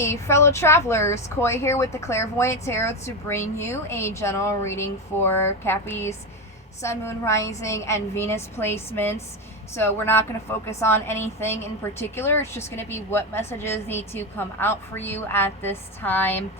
Hey, fellow travelers, Koi here with the Clairvoyant Tarot to bring you a general reading for Cappy's Sun, Moon, Rising, and Venus placements. So we're not going to focus on anything in particular. It's just going to be what messages need to come out for you at this time.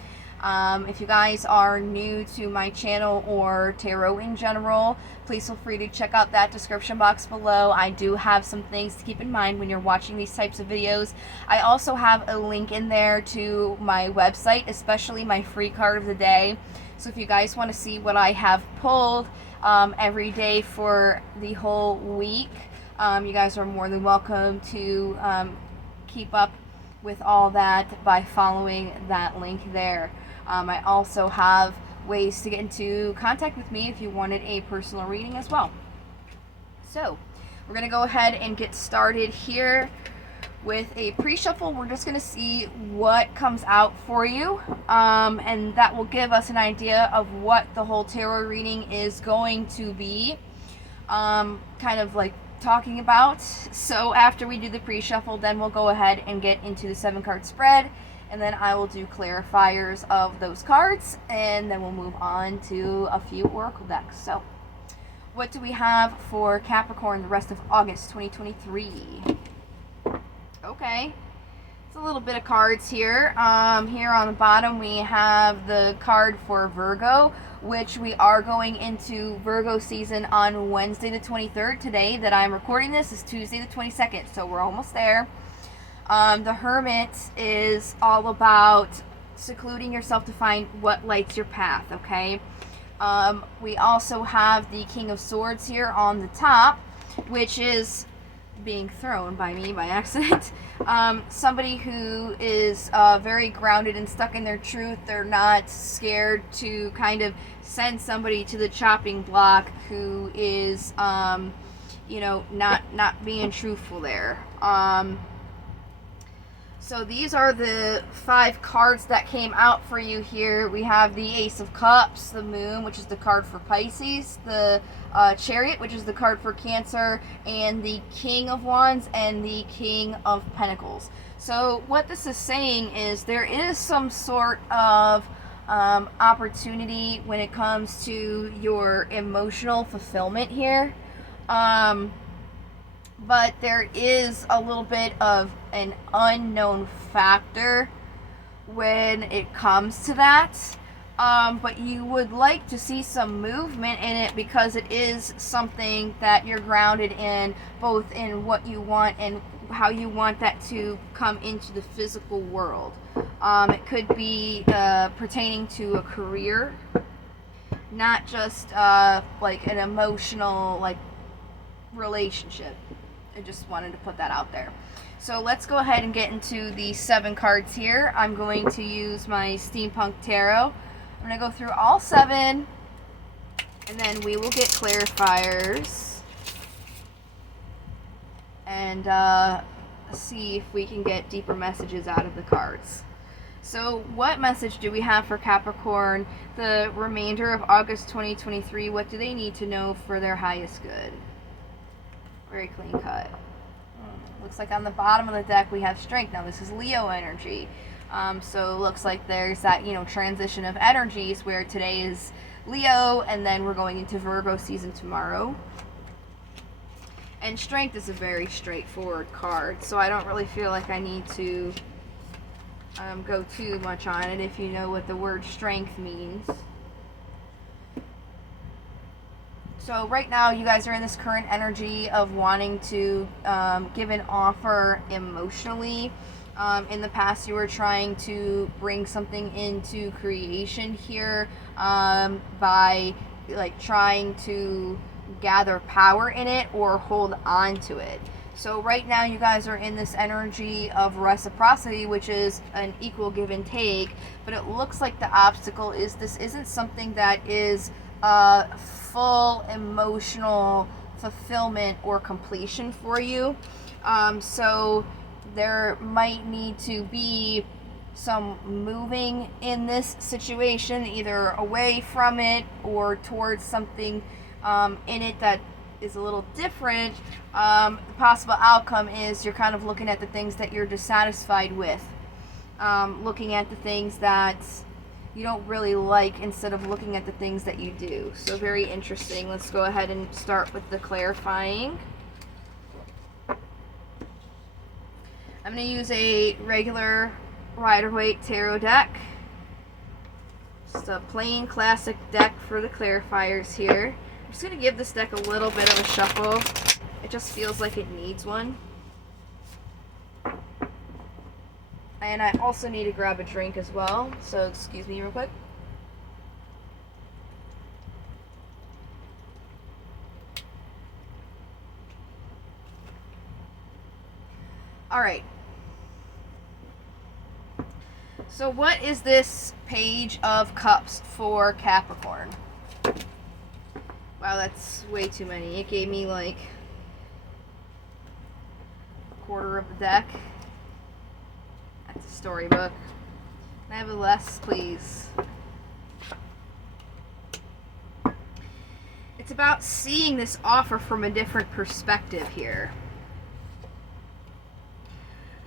If you guys are new to my channel or tarot in general, please feel free to check out that description box below. I do have some things to keep in mind when you're watching these types of videos. I also have a link in there to my website, especially my free card of the day. So if you guys want to see what I have pulled every day for the whole week, you guys are more than welcome to keep up with all that by following that link there. I also have ways to get into contact with me if you wanted a personal reading as well. So we're going to go ahead and get started here with a pre-shuffle. We're just going to see what comes out for you, and that will give us an idea of what the whole tarot reading is going to be kind of like talking about. So after we do the pre-shuffle, then we'll go ahead and get into the 7-card spread, and then I will do clarifiers of those cards, and then we'll move on to a few oracle decks. So what do we have for Capricorn the rest of August 2023? Okay, it's a little bit of cards here. Here on the bottom we have the card for Virgo, which we are going into Virgo season on Wednesday the 23rd. Today that I'm recording this is Tuesday the 22nd, so we're almost there. The Hermit is all about secluding yourself to find what lights your path, okay? We also have the King of Swords here on the top, which is being thrown by me by accident. Somebody who is very grounded and stuck in their truth. They're not scared to kind of send somebody to the chopping block who is, not being truthful there. So these are the 5 cards that came out for you here. We have the Ace of Cups, the Moon, which is the card for Pisces, the Chariot, which is the card for Cancer, and the King of Wands and the King of Pentacles. So what this is saying is there is some sort of opportunity when it comes to your emotional fulfillment here. But there is a little bit of an unknown factor when it comes to that. But you would like to see some movement in it because it is something that you're grounded in, both in what you want and how you want that to come into the physical world. It could be pertaining to a career, not just like an emotional relationship. I just wanted to put that out there. So let's go ahead and get into the 7 cards here. I'm going to use my Steampunk Tarot. I'm going to go through all 7, and then we will get clarifiers and see if we can get deeper messages out of the cards. So what message do we have for Capricorn the remainder of August 2023? What do they need to know for their highest good? Very clean cut. Looks like on the bottom of the deck we have Strength. Now this is Leo energy. So it looks like there's that, transition of energies where today is Leo and then we're going into Virgo season tomorrow. And Strength is a very straightforward card, so I don't really feel like I need to go too much on it if you know what the word strength means. So right now you guys are in this current energy of wanting to give an offer emotionally. In the past you were trying to bring something into creation here by trying to gather power in it or hold on to it. So right now you guys are in this energy of reciprocity, which is an equal give and take, but it looks like the obstacle is this isn't something that is full emotional fulfillment or completion for you. So there might need to be some moving in this situation, either away from it or towards something in it that is a little different. The possible outcome is you're kind of looking at the things that you're dissatisfied with. looking at the things that you don't really like instead of looking at the things that you do. So very interesting. Let's go ahead and start with the clarifying. I'm going to use a regular Rider-Waite tarot deck. Just a plain classic deck for the clarifiers here. I'm just going to give this deck a little bit of a shuffle. It just feels like it needs one. And I also need to grab a drink as well, so excuse me real quick. Alright. So what is this Page of Cups for Capricorn? Wow, that's way too many. It gave me like a quarter of the deck. That's a storybook. Can I have a less, please? It's about seeing this offer from a different perspective here.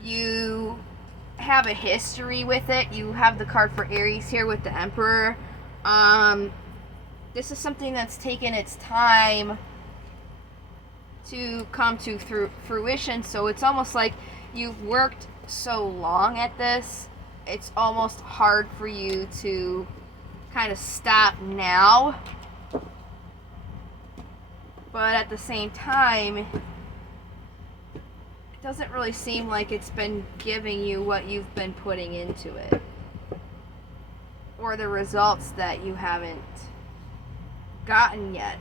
You have a history with it. You have the card for Aries here with the Emperor. This is something that's taken its time to come to fruition, so it's almost like you've worked so long at this, it's almost hard for you to kind of stop now. But at the same time, it doesn't really seem like it's been giving you what you've been putting into it, or the results that you haven't gotten yet.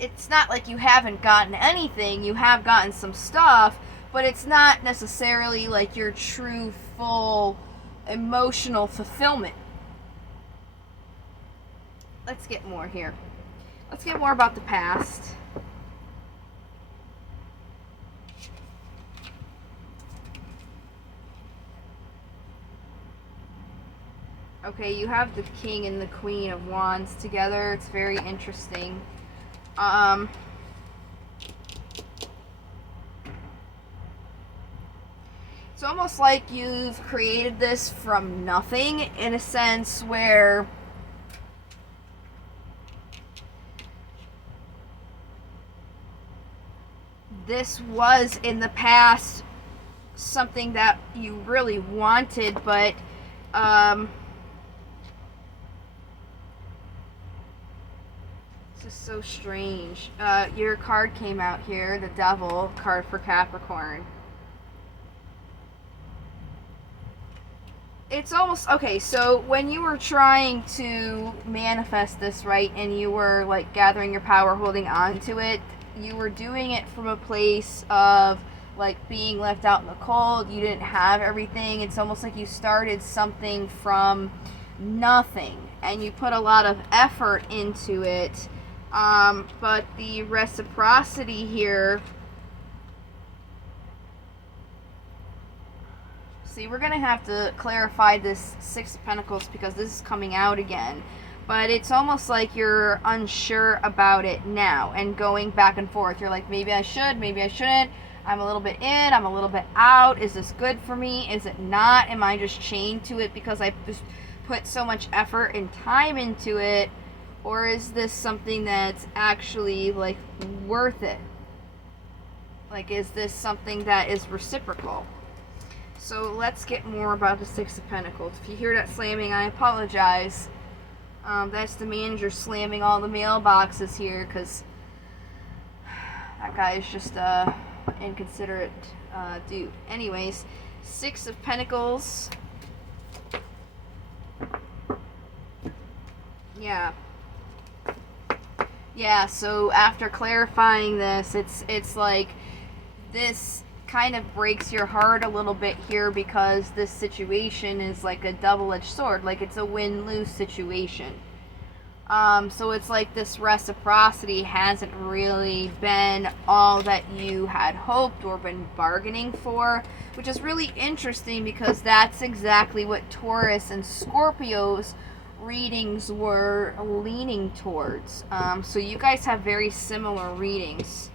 It's not like you haven't gotten anything. You have gotten some stuff, but it's not necessarily like your true, full emotional fulfillment. Let's get more here. Let's get more about the past. Okay, you have the King and the Queen of Wands together. It's very interesting. It's almost like you've created this from nothing, in a sense where this was in the past something that you really wanted, but this is so strange. Your card came out here, the Devil card for Capricorn. It's almost, okay, so when you were trying to manifest this, right, and you were like gathering your power, holding on to it, you were doing it from a place of like being left out in the cold. You didn't have everything. It's almost like you started something from nothing and you put a lot of effort into it. But the reciprocity here, see, we're going to have to clarify this Six of Pentacles because this is coming out again. But it's almost like you're unsure about it now and going back and forth. You're like, maybe I should, maybe I shouldn't. I'm a little bit in, I'm a little bit out. Is this good for me? Is it not? Am I just chained to it because I just put so much effort and time into it? Or is this something that's actually like worth it? Like, is this something that is reciprocal? So let's get more about the Six of Pentacles. If you hear that slamming, I apologize. That's the manager slamming all the mailboxes here because that guy is just inconsiderate dude. Anyways, Six of Pentacles. Yeah, so after clarifying this, it's like this kind of breaks your heart a little bit here because this situation is like a double-edged sword. Like, it's a win-lose situation. So it's like this reciprocity hasn't really been all that you had hoped or been bargaining for, which is really interesting because that's exactly what Taurus and Scorpio's readings were leaning towards. So you guys have very similar readings.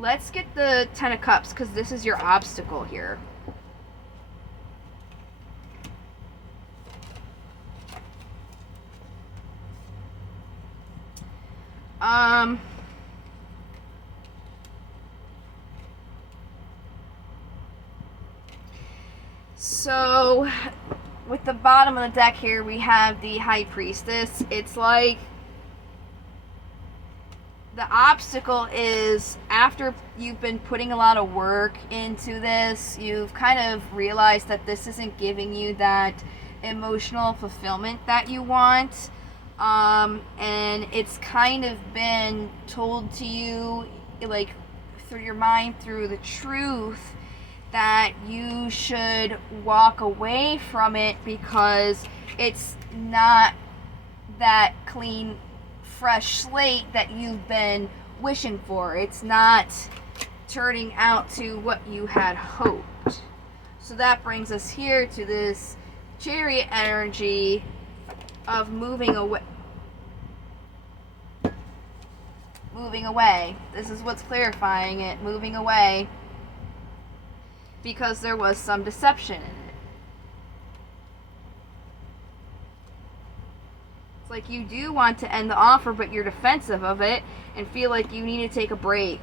Let's get the Ten of Cups, because this is your obstacle here. So, with the bottom of the deck here, we have the High Priestess. It's like the obstacle is after you've been putting a lot of work into this, you've kind of realized that this isn't giving you that emotional fulfillment that you want. And it's kind of been told to you, like through your mind, through the truth, that you should walk away from it because it's not that clean, fresh slate that you've been wishing for. It's not turning out to what you had hoped. So that brings us here to this Chariot energy of moving away. Moving away. This is what's clarifying it. Moving away. Because there was some deception in it. It's like you do want to end the offer, but you're defensive of it and feel like you need to take a break.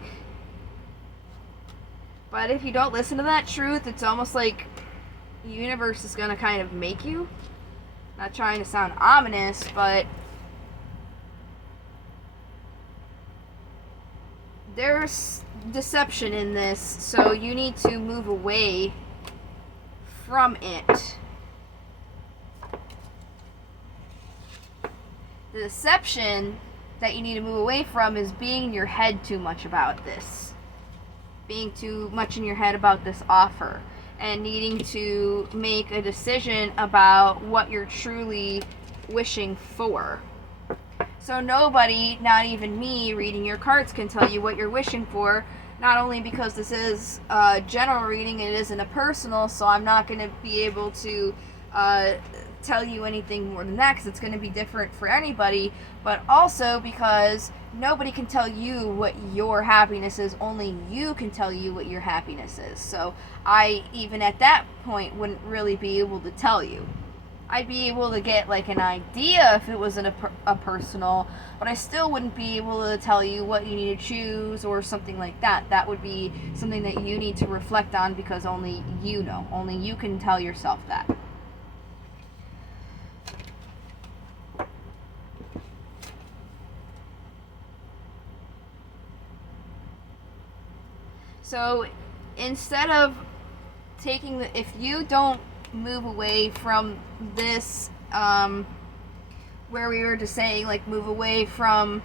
But if you don't listen to that truth, it's almost like the universe is going to kind of make you. Not trying to sound ominous, but there's deception in this, so you need to move away from it. The deception that you need to move away from is being in your head too much about this. Being too much in your head about this offer. And needing to make a decision about what you're truly wishing for. So nobody, not even me, reading your cards can tell you what you're wishing for. Not only because this is a general reading, it isn't a personal, so I'm not going to be able to tell you anything more than that because it's going to be different for anybody, but also because nobody can tell you what your happiness is. Only you can tell you what your happiness is. So I, even at that point, wouldn't really be able to tell you. I'd be able to get like an idea if it was a personal, but I still wouldn't be able to tell you what you need to choose or something like that. That would be something that you need to reflect on because only you know. Only you can tell yourself that. So instead of taking the, if you don't move away from this, where we were just saying, like, move away from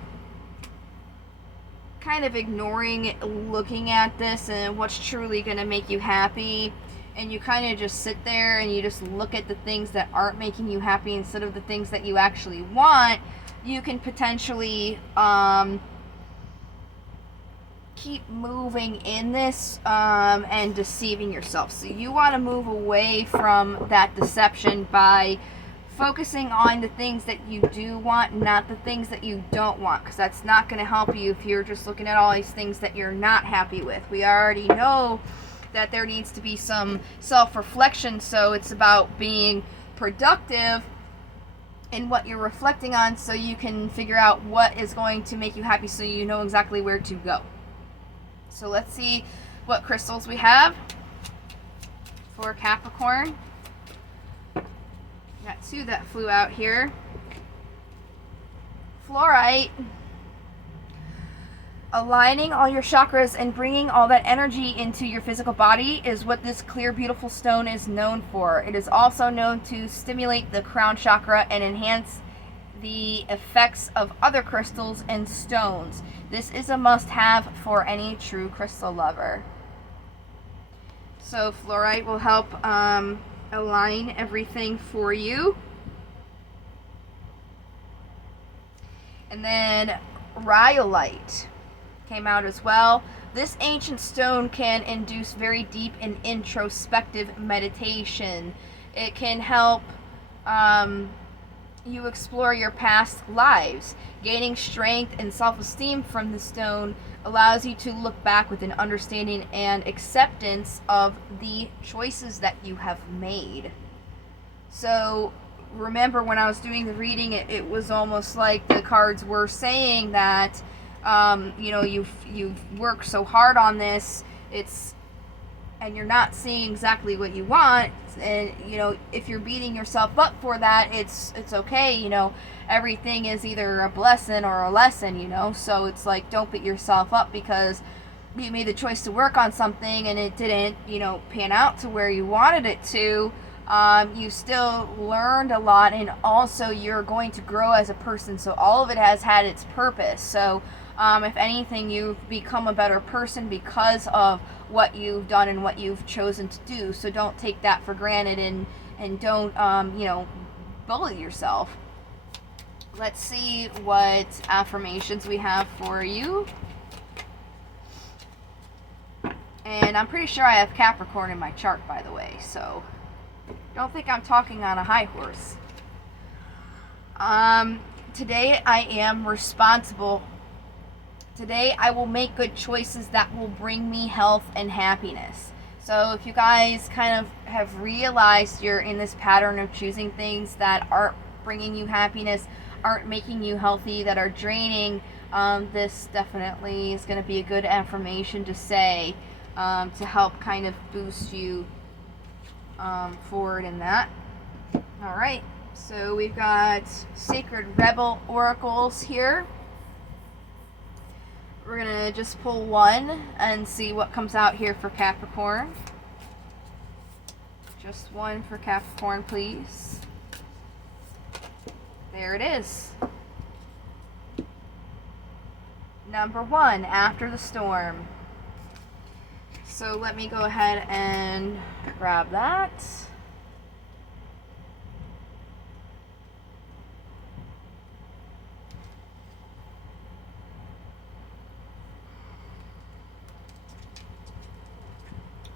kind of ignoring it, looking at this and what's truly going to make you happy, and you kind of just sit there and you just look at the things that aren't making you happy instead of the things that you actually want, you can potentially keep moving in this and deceiving yourself. So you want to move away from that deception by focusing on the things that you do want, not the things that you don't want, because that's not going to help you if you're just looking at all these things that you're not happy with. We already know that there needs to be some self-reflection, so it's about being productive in what you're reflecting on so you can figure out what is going to make you happy so you know exactly where to go. So let's see what crystals we have for Capricorn. Got two that flew out here. Fluorite. Aligning all your chakras and bringing all that energy into your physical body is what this clear, beautiful stone is known for. It is also known to stimulate the crown chakra and enhance the effects of other crystals and stones. This is a must-have for any true crystal lover. So fluorite will help align everything for you. And then rhyolite came out as well. This ancient stone can induce very deep and introspective meditation. It can help you explore your past lives. Gaining strength and self-esteem from the stone allows you to look back with an understanding and acceptance of the choices that you have made. So remember, when I was doing the reading, it was almost like the cards were saying that you've worked so hard on this, and you're not seeing exactly what you want, and if you're beating yourself up for that, it's okay. Everything is either a blessing or a lesson. So it's like, don't beat yourself up because you made the choice to work on something and it didn't pan out to where you wanted it to. You still learned a lot, and also you're going to grow as a person, so all of it has had its purpose. So if anything, you've become a better person because of what you've done and what you've chosen to do. So don't take that for granted, and don't bully yourself. Let's see what affirmations we have for you. And I'm pretty sure I have Capricorn in my chart, by the way, so don't think I'm talking on a high horse. Today I am responsible. Today I will make good choices that will bring me health and happiness. So if you guys kind of have realized you're in this pattern of choosing things that aren't bringing you happiness, aren't making you healthy, that are draining, this definitely is going to be a good affirmation to say, to help kind of boost you forward in that. All right, so we've got Sacred Rebel Oracles here. We're gonna just pull one and see what comes out here for Capricorn. Just one for Capricorn, please. There it is. Number 1, After the Storm. So let me go ahead and grab that.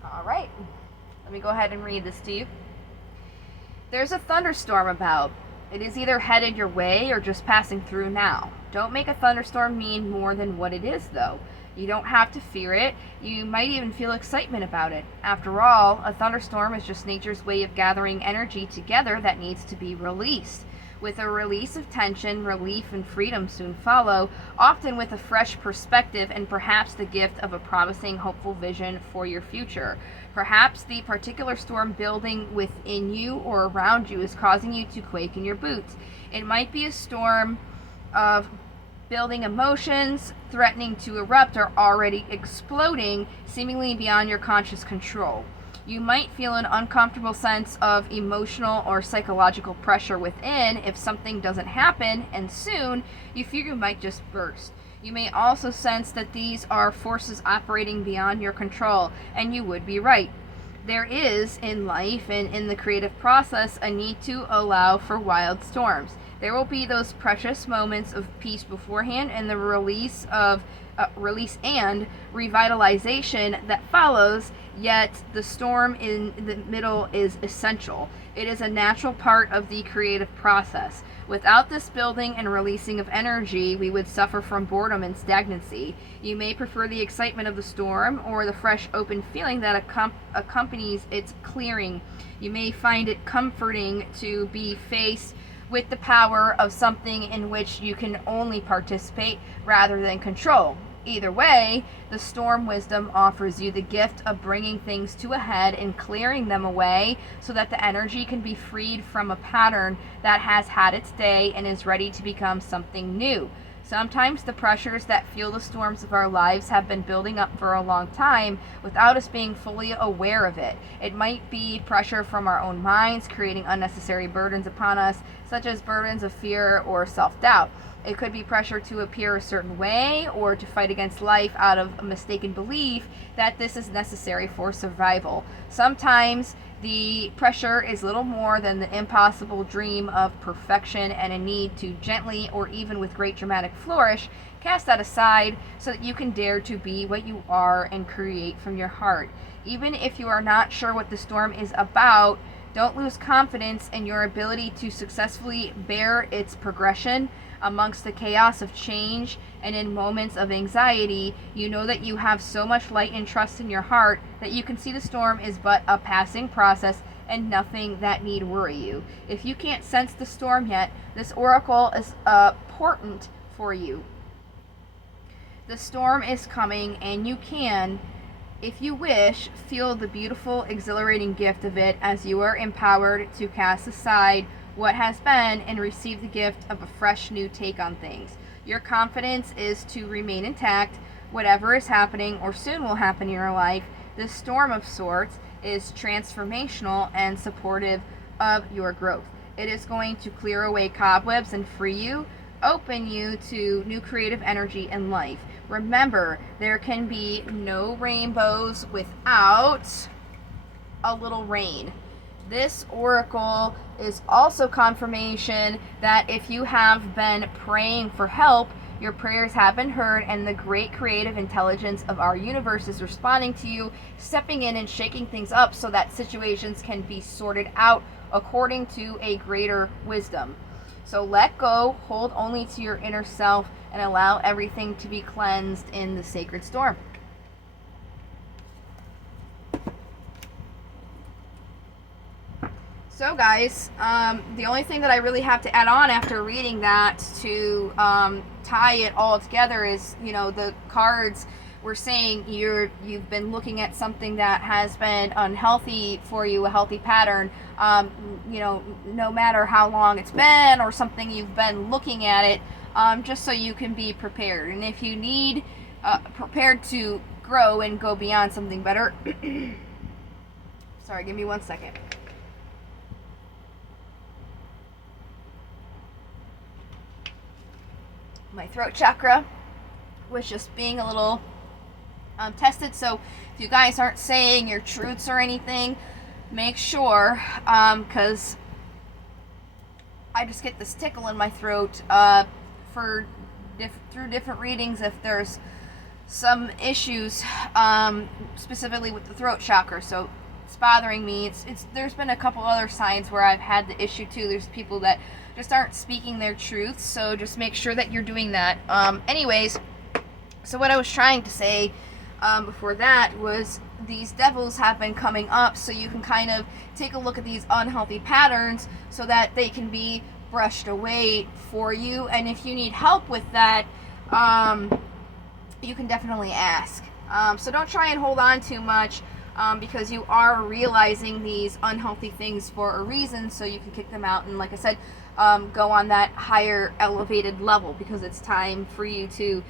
All right, let me go ahead and read this to you. There's a thunderstorm about. It is either headed your way or just passing through now. Don't make a thunderstorm mean more than what it is, though. You don't have to fear it. You might even feel excitement about it. After all, a thunderstorm is just nature's way of gathering energy together that needs to be released. With a release of tension, relief and freedom soon follow, often with a fresh perspective and perhaps the gift of a promising, hopeful vision for your future. Perhaps the particular storm building within you or around you is causing you to quake in your boots. It might be a storm of building emotions, threatening to erupt or already exploding, seemingly beyond your conscious control. You might feel an uncomfortable sense of emotional or psychological pressure within if something doesn't happen, and soon you fear you might just burst. You may also sense that these are forces operating beyond your control, and you would be right. There is, in life and in the creative process, a need to allow for wild storms. There will be those precious moments of peace beforehand and the release and revitalization that follows, yet the storm in the middle is essential. It is a natural part of the creative process. Without this building and releasing of energy, we would suffer from boredom and stagnancy. You may prefer the excitement of the storm or the fresh, open feeling that accompanies its clearing. You may find it comforting to be faced with the power of something in which you can only participate rather than control. Either way, the storm wisdom offers you the gift of bringing things to a head and clearing them away so that the energy can be freed from a pattern that has had its day and is ready to become something new. Sometimes the pressures that fuel the storms of our lives have been building up for a long time without us being fully aware of it. It might be pressure from our own minds, creating unnecessary burdens upon us, such as burdens of fear or self-doubt. It could be pressure to appear a certain way or to fight against life out of a mistaken belief that this is necessary for survival. Sometimes the pressure is little more than the impossible dream of perfection and a need to gently, or even with great dramatic flourish, cast that aside so that you can dare to be what you are and create from your heart. Even if you are not sure what the storm is about, Don't lose confidence in your ability to successfully bear its progression. Amongst the chaos of change and in moments of anxiety, you know that you have so much light and trust in your heart that you can see the storm is but a passing process and nothing that need worry you. If you can't sense the storm yet, this oracle is important for you. The storm is coming, and you can, if you wish, feel the beautiful, exhilarating gift of it as you are empowered to cast aside what has been and receive the gift of a fresh new take on things. Your confidence is to remain intact, whatever is happening or soon will happen in your life. This storm of sorts is transformational and supportive of your growth. It is going to clear away cobwebs and free you, open you to new creative energy in life. Remember, there can be no rainbows without a little rain. This oracle is also confirmation that if you have been praying for help, your prayers have been heard, and the great creative intelligence of our universe is responding to you, stepping in and shaking things up so that situations can be sorted out according to a greater wisdom. So let go, hold only to your inner self, and allow everything to be cleansed in the sacred storm. So guys, the only thing that I really have to add on after reading that to tie it all together is, the cards were saying you've been looking at something that has been unhealthy for you, a healthy pattern, no matter how long it's been or something you've been looking at it, just so you can be prepared. And if you need prepared to grow and go beyond something better, sorry, give me 1 second. My throat chakra was just being a little tested. So if you guys aren't saying your truths or anything, make sure, because I just get this tickle in my throat through different readings if there's some issues specifically with the throat chakra. So it's bothering me. There's been a couple other signs where I've had the issue too. There's people that just aren't speaking their truth, so just make sure that you're doing that. Anyways, so what I was trying to say before that was these devils have been coming up, so you can kind of take a look at these unhealthy patterns so that they can be brushed away for you. And if you need help with that, you can definitely ask. So don't try and hold on too much, because you are realizing these unhealthy things for a reason, so you can kick them out. And like I said, go on that higher elevated level, because it's time for you to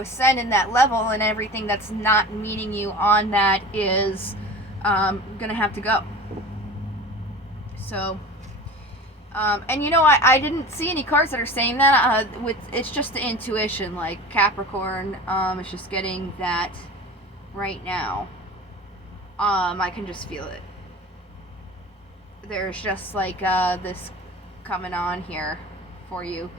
ascend in that level, and everything that's not meeting you on that is gonna have to go. So and I didn't see any cards that are saying that. It's just the intuition, like Capricorn is just getting that right now. I can just feel it. There's just like this coming on here for you.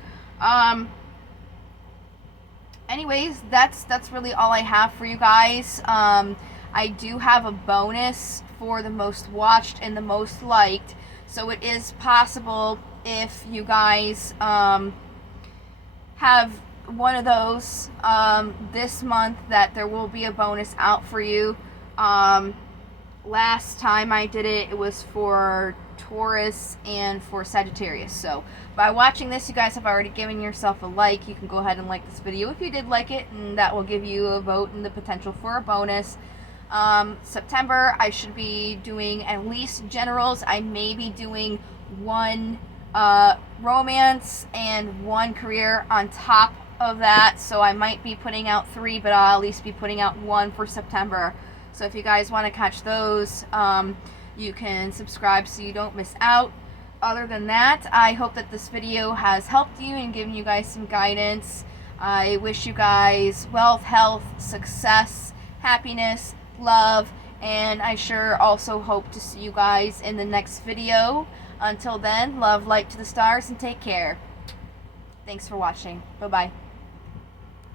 Anyways, that's really all I have for you guys. I do have a bonus for the most watched and the most liked, so it is possible if you guys have one of those this month that there will be a bonus out for you. Last time I did it, it was for Taurus and for Sagittarius. So by watching this, you guys have already given yourself a like. You can go ahead and like this video if you did like it, and that will give you a vote and the potential for a bonus. September, I should be doing at least generals. I may be doing one romance and one career on top of that, so I might be putting out 3, but I'll at least be putting out 1 for September. So if you guys want to catch those, you can subscribe so you don't miss out. Other than that, I hope that this video has helped you and given you guys some guidance. I wish you guys wealth, health, success, happiness, love, and I sure also hope to see you guys in the next video. Until then, love, light to the stars, and take care. Thanks for watching. Bye-bye.